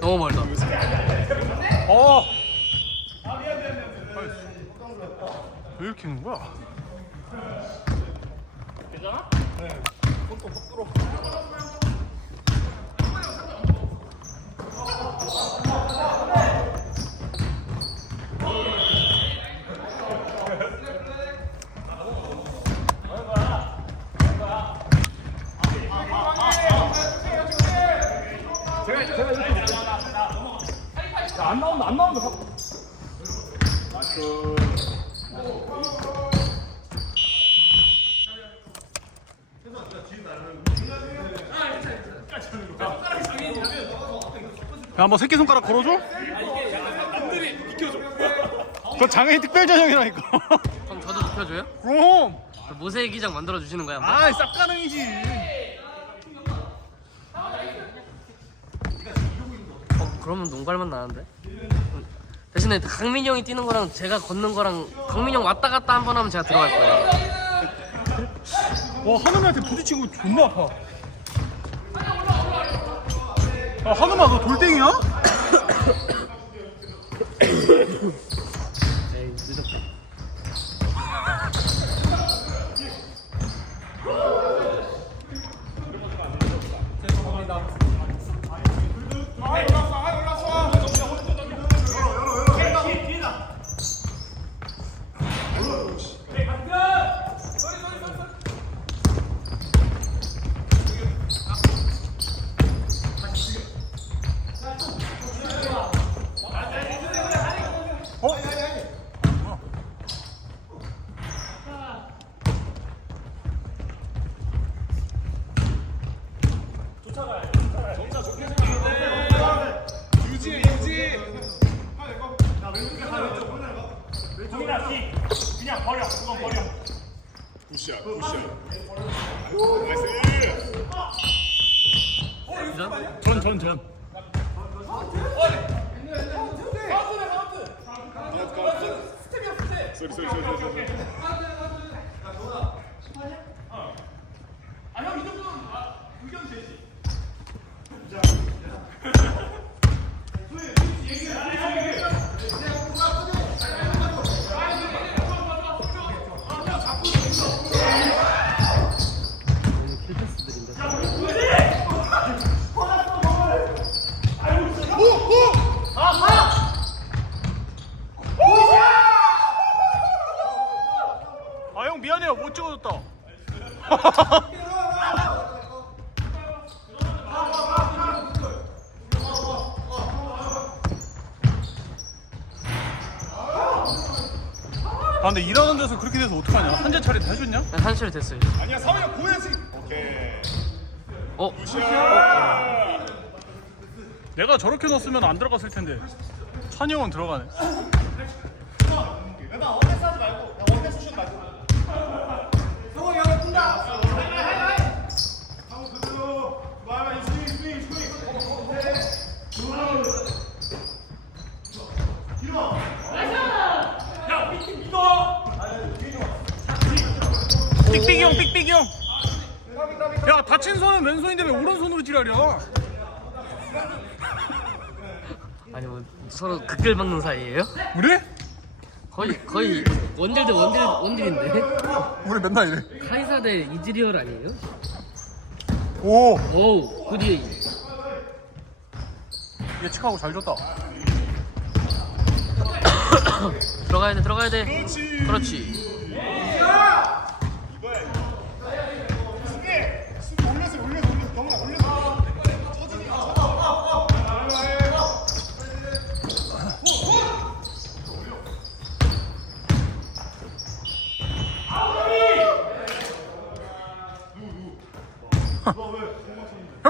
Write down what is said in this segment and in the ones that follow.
너무 멀다. 어. 왜 이렇게 하는 거야? 안 나온다 안 나온다 야, 한번 새끼손가락 걸어줘? 그거 장애인 특별전형이라니까. 그럼 저도 지켜줘요? 그럼. 저 모세의 기장 만들어 주시는 거야? 한번? 아, 쌉가능이지. 그러면 농갈만 나는데? 대신에 강민이 형이 뛰는 거랑 제가 걷는 거랑 강민이 형 왔다 갔다 한 번 하면 제가 들어갈 거예요. 와, 부딪힌 거 존나 아파. 아, 한우마 너 돌덩이야? 에이 늦었다. 어? 굿샷 굿샷 쏘리 쏘리 쏘리 쏘리 쏘리 킬패스들인데. 아, 형 미안해요. 못 찍어줬다. 아 근데 일하는 데서 그렇게 돼서 어떡하냐? 한재 처리 다 해줬냐? 네, 한시를 됐어요. 이제. 아니야 사회 형 보여야지 오케이 어? 내가 저렇게 넣었으면 안 들어갔을 텐데 찬이 형은 들어가네 삑삑이 형 삑삑이 형 야 다친 손은 왼손인데 왜 오른손으로 지랄이야? 아니 뭐 서로 극딜 받는 사이예요? 우리? 거의 거의 원딜 대 원딜 원딜인데. 우리 맨날 이래. 카이사 대 이즈리얼 아니에요? 오. 오우 굿이 예측하고 잘 줬다. 들어가야 돼 들어가야 돼. 그렇지 그렇지 올려서 올려서 올려서 경훈아 올려서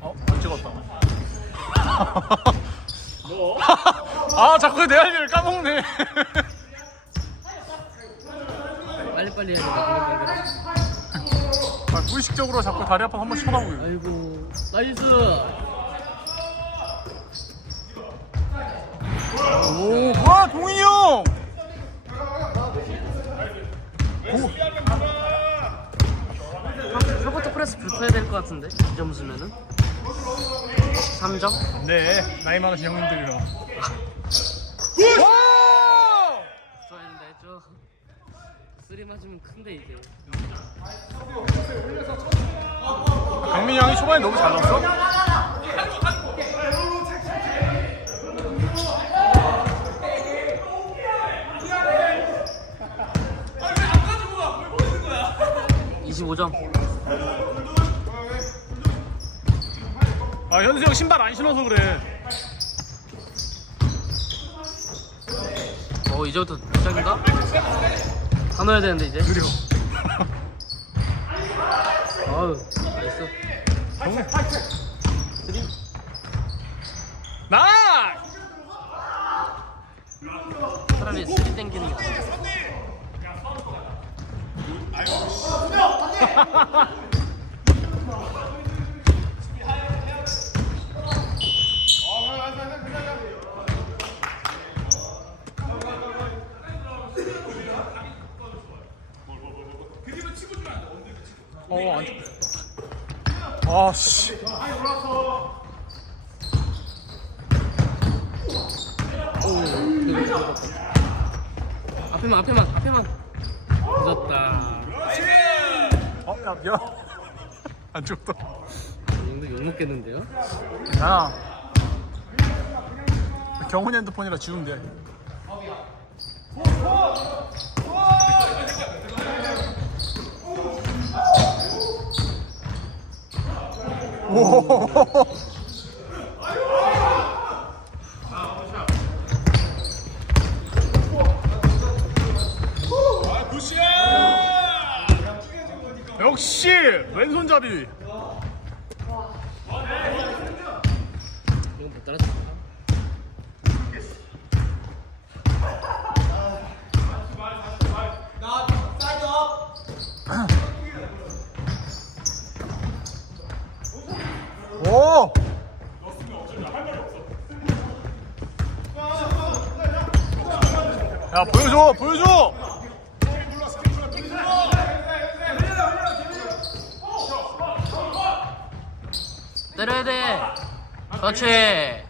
어? 안 찍었다. 아, 자꾸 내 할일을 까먹네. 빨리빨리 해야 돼. 아, 무의식적으로 자꾸 다리 아파서 한 번씩 쳐다보고. 아이고. 나이스. 오. 프레스 붙어야 될 것 같은데 이 점수면은 3점? 네, 나이 많으신 형님들이라. 와! 붙어야 된다 했죠. 쓰리 맞으면 큰데 이제. 강민이 형이 초반에 너무 잘 넣었어? 이 25점. 아, 현수 형 신발 안 신어서 그래. 어 이제부터 시작인가? 다 넣어야 되는데 이제. 느려. 아유 나이스. 정우. 쓰리. 나이! 차라리 쓰리 땡기는 게 나아. 어, 안 좋다. 아, 씨. 오. 앞에만 앞에만 앞에만. 늦었다. 어, 야, 미안. 안 좋다. 이거 욕 먹겠는데요? 야. 경훈이 핸드폰이라 지우면 돼. 오. 역시 왼손잡이. 이건 못 따라잡아. 오! 야 보여줘 보여줘 때려야 돼. 그렇지.